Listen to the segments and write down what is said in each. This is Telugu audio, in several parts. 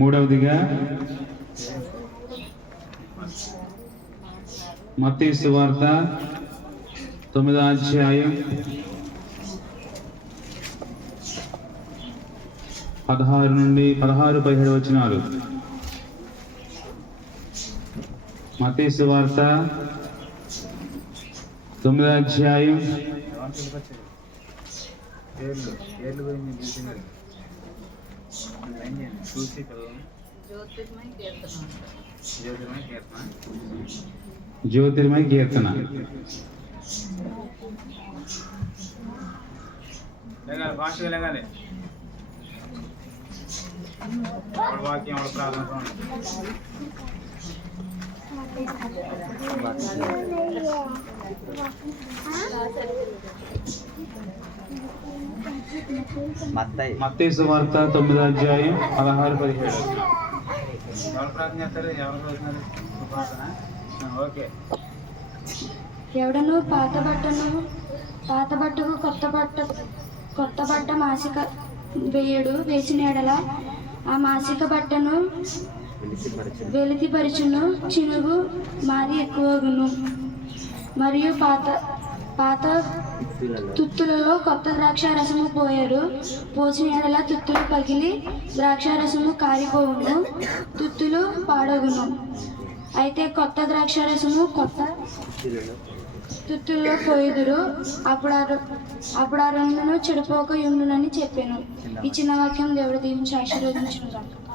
మూడవదిగా మత్తయి సువార్త 9వ అధ్యాయం 16 నుండి 17 వచనాలు. మత్తయి సువార్త 9వ అధ్యాయం 'జ్యోతిర్మయ కీర్తన' మత్తయి సువార్త 9వ అధ్యాయం 16-17. ఎవడను పాత బట్టకు కొత్త బట్ట మాసిక వేసిన ఎడల ఆ మాసిక బట్టను వెలితిపరచును, చినుగు మాది ఎక్కువగును. మరియు పాత తుత్తులలో కొత్త ద్రాక్ష రసము పోసిన ఎడల తుత్తులు పగిలి ద్రాక్ష రసము కారిపోవును, తుత్తులు పాడగును. అయితే కొత్త ద్రాక్ష రసము కొత్త తుత్తుల్లో పోయిదురు, అప్పుడు ఆ రెండును చెడిపోక ఉండునని చెప్పాను. ఈ చిన్న వాక్యం దేవుడు దీవించి ఆశీర్వదించును.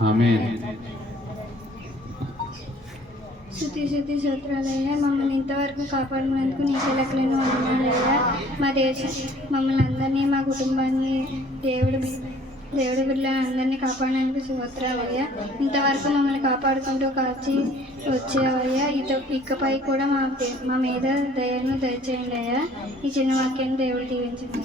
ఆమేన్. శృతి స్తోత్రాలయ్యా, మమ్మల్ని ఇంతవరకు కాపాడినందుకు నీకే లెక్కలేని వందనాలయ్యా. మా దేశం మమ్మల్ని అందరినీ, మా కుటుంబాన్ని, దేవుడి బిడ్డలను అందరినీ కాపాడినందుకు స్తోత్రాలయ్యా. ఇంతవరకు మమ్మల్ని కాపాడుకుంటూ కాచి వచ్చావయ్యా. ఇకపై కూడా మా మీద దయను దయచేయండి అయ్యా. ఈ చిన్న వాక్యాన్ని దేవుడు దీవించండి.